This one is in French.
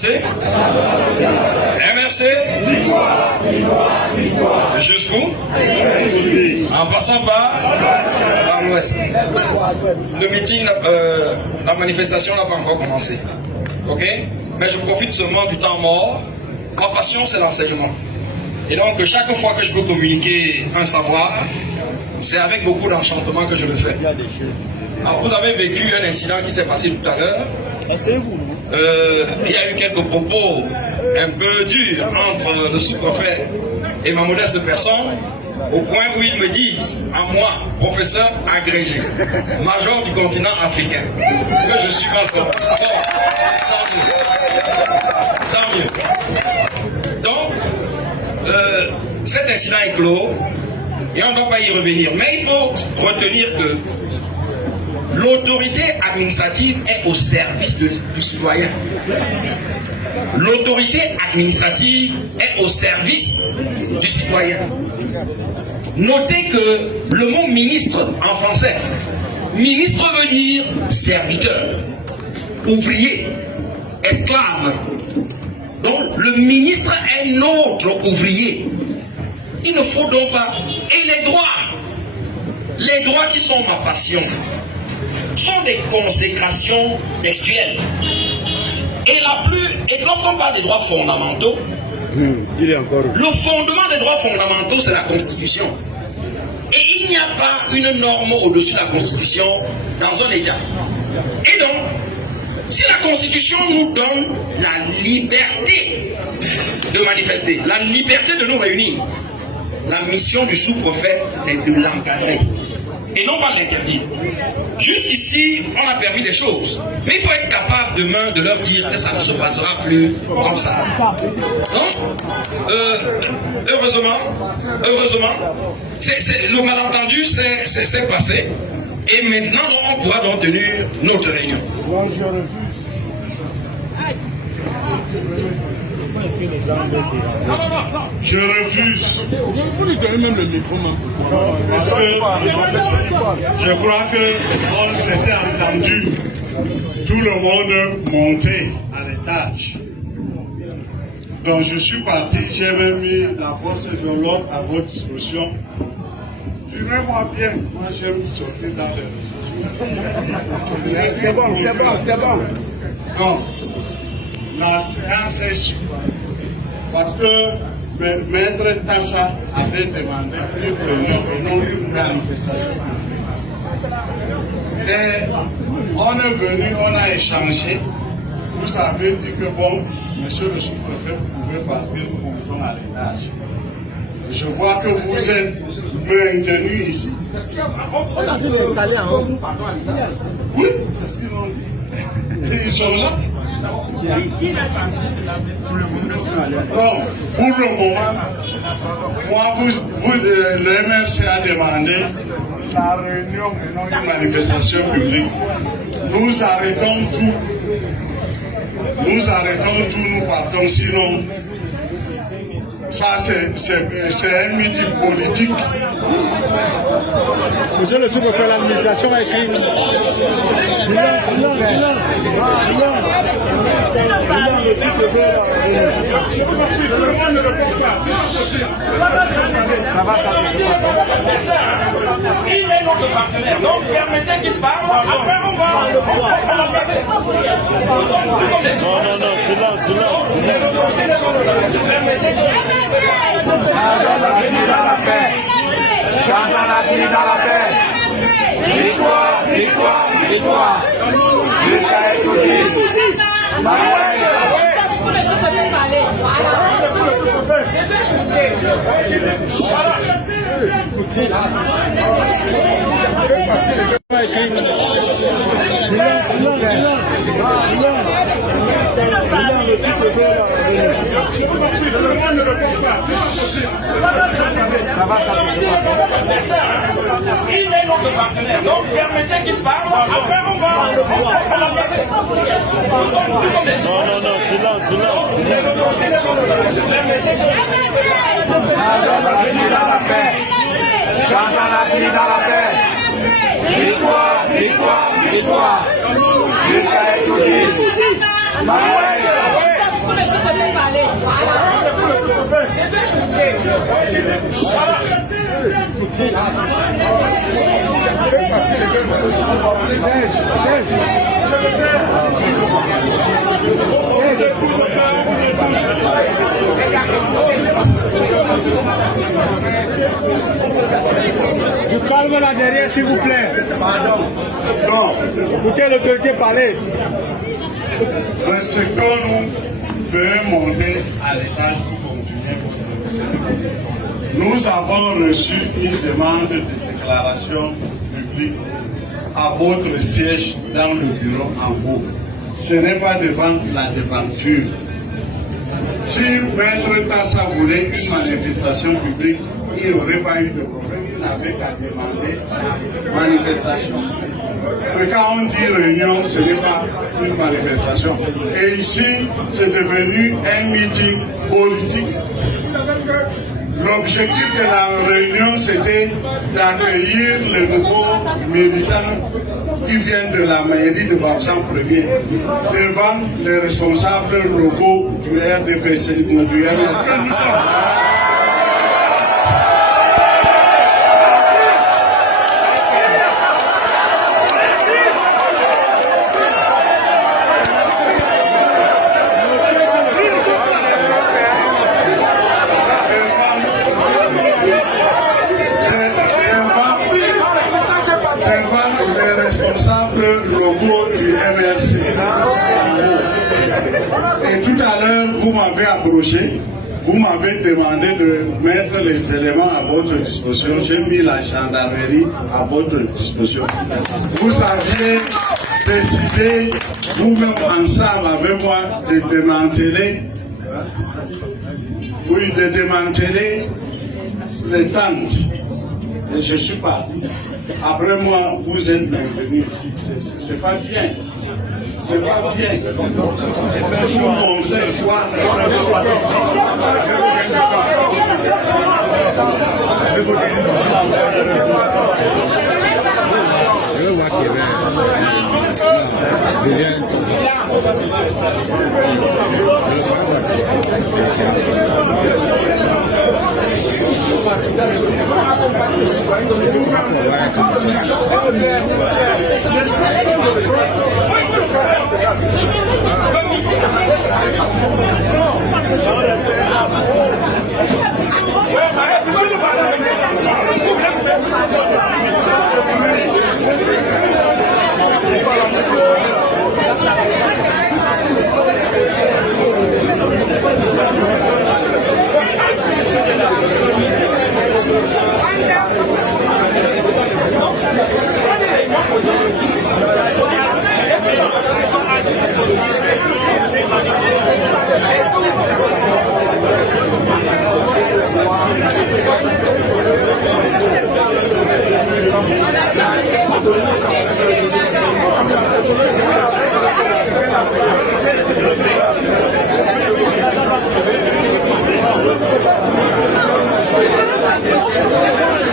C'est MRC jusqu'où? En passant par l'Ouest. Le meeting, la manifestation n'a pas encore commencé. Ok? Mais je profite seulement du temps mort. Ma passion, c'est l'enseignement. Et donc, chaque fois que je peux communiquer un savoir, c'est avec beaucoup d'enchantement que je le fais. Alors, vous avez vécu un incident qui s'est passé tout à l'heure. Il y a eu quelques propos un peu durs entre le sous-préfet et ma modeste personne, au point où ils me disent, à moi, professeur agrégé, major du continent africain, que je suis mal compris. Tant mieux. Donc, cet incident est clos et on ne va pas y revenir. Mais il faut retenir que l'autorité administrative est au service du citoyen. L'autorité administrative est au service du citoyen. Notez que le mot ministre en français, ministre veut dire serviteur, ouvrier, esclave. Donc le ministre est notre ouvrier. Il ne faut donc pas. Et les droits qui sont ma passion, sont des consécrations textuelles. Et lorsqu'on parle des droits fondamentaux, le fondement des droits fondamentaux, c'est la Constitution. Et il n'y a pas une norme au-dessus de la Constitution dans un État. Et donc, si la Constitution nous donne la liberté de manifester, la liberté de nous réunir, la mission du sous-préfet, c'est de l'encadrer et non pas l'interdire. Jusqu'ici, on a permis des choses. Mais il faut être capable demain de leur dire que ça ne se passera plus comme ça. Non? Heureusement, le malentendu s'est passé. Et maintenant, on pourra donc tenir notre réunion. Je refuse. Vous lui donnez même le micro, parce que je crois qu'on s'était entendu. Tout le monde montait à l'étage. Donc je suis parti, j'avais mis la force de l'ordre à votre disposition. Suivez-moi bien, moi j'aime sortir dans les réseaux. C'est bon. Non, la séance est super. Parce que Maître Tassa avait demandé une réunion et non une manifestation. Et on est venu, on a échangé. Vous avez dit que bon, monsieur le sous-préfet, vous pouvez partir, nous montons à l'étage. Je vois que vous êtes maintenu ici. On a dit d'installer en haut. Oui, c'est ce qu'ils m'ont dit. Et ils sont là. Bon, pour le moment, moi, le MRC a demandé la réunion et non une manifestation publique. Nous arrêtons tout. Nous partons, sinon, ça c'est un meeting politique. Monsieur le sous-préfet, l'administration a écrit. Ça va. Il est notre partenaire, donc permettez qu'il parle, après on va. Non, silence. Changeons la vie dans la paix. Victoire. Jusqu'à écouter. Il est notre partenaire, donc permettez qu'il parle, après on va. Non, silence. Changeons la vie dans la paix. Victoire. Jusqu'à écouter. Du calme là derrière, s'il vous plaît. Pardon. Non. Écoutez l'autorité parler. Respectons-nous. Veuillez monter à l'étage pour continuer votre dossier. Nous avons reçu une demande de déclaration publique à votre siège dans le bureau en haut. Ce n'est pas devant la devanture. Si Maître Tassa voulait une manifestation publique, il n'y aurait pas eu de problème. Il n'avait qu'à demander la manifestation. Mais quand on dit réunion, ce n'est pas une manifestation. Et ici, c'est devenu un meeting politique. L'objectif de la réunion, c'était d'accueillir les nouveaux militants qui viennent de la mairie de Bafoussam Premier devant les responsables locaux du RDPC, du RDPC. Les responsables locaux du MRC. Et tout à l'heure, vous m'avez approché, vous m'avez demandé de mettre les éléments à votre disposition. J'ai mis la gendarmerie à votre disposition. Vous aviez décidé, vous-même ensemble avec moi, de démanteler les tentes. Et je suis parti. Après moi, vous êtes bienvenus ici. C'est pas bien. C'est pas bien. Vous montrez quoi? Thank you.